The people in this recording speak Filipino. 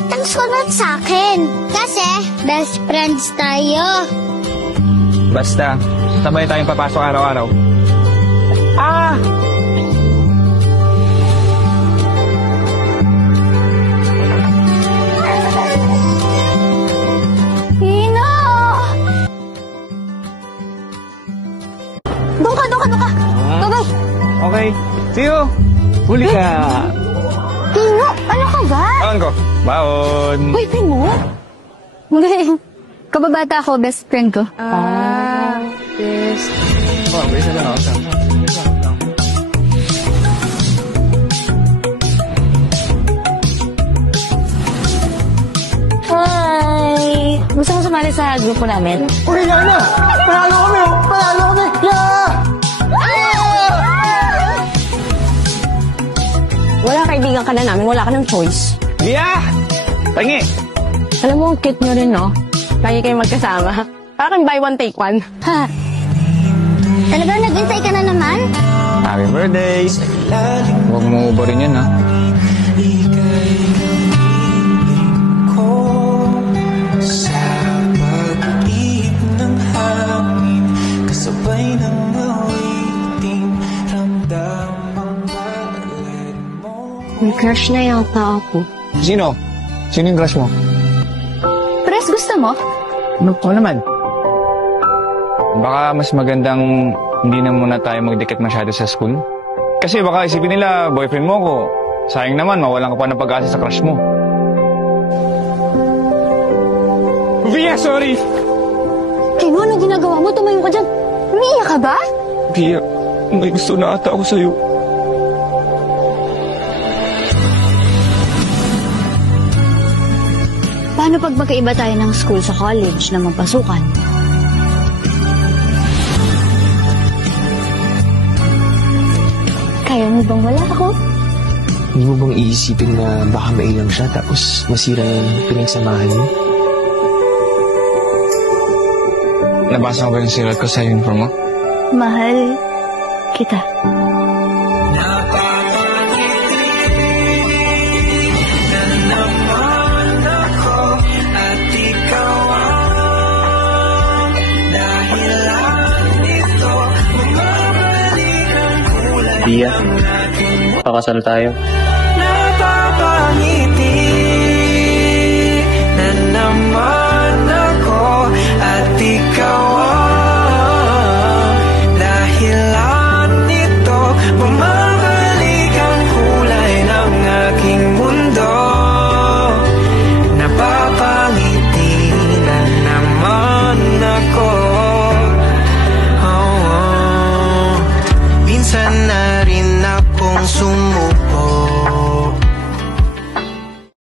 sunod ng sunod sa akin. Kasi, best friends tayo. Basta, sabay tayong papasok araw-araw. Ah! Pino! Doon ka. Bye-bye. Okay, see you! Huli ka! Pino, ano ka ba? Baon ko. Baon! Boyfriend mo? Hindi. Kababata ko, best friend ko. Yes. Oh, may isa lang ako sa... Hi! Gusto mo sumali sa grupo namin? Okay, yan na! Panalo kami! Yeah! Wala, kaibigan ka na namin. Wala ka ng choice. Mia! Tangi! Alam mo, ang cute nyo rin, no? Lagi kayong magkasama. Parang buy one, take one. Ha? Talaga nag-intay ka na naman? Happy birthday! Huwag mo ubarin yan, ha? May crush na yata ako. Sino? Sino yung crush mo? Pres, gusto mo? Ano ko naman? Baka mas magandang hindi na muna tayo magdikit masyado sa school. Kasi baka isipin nila, boyfriend mo ko. Sayang naman, mawalan ka pa ng pag-asa sa crush mo. Via, sorry! Kino, ano ginagawa mo? Tumayo ka dyan. Umiiyak ka ba? Via, may gusto na ata ako sa'yo. Paano pag magkaiba tayo ng school sa college na mapasukan? Kaya mo bang wala ako? Hindi mo bang iisipin na baka mailang siya tapos masira yung pinagsamahan niyo? Nabasa ko ba yung sirat ko sa uniform mo? Mahal kita. Dia, pakasal tayo. Napapangiti na naman ako at ikaw ang dahilan nito. Bumabalik ang kulay ng aking mundo. Napapangiti na naman ako. Minsan na rin akong sumusunod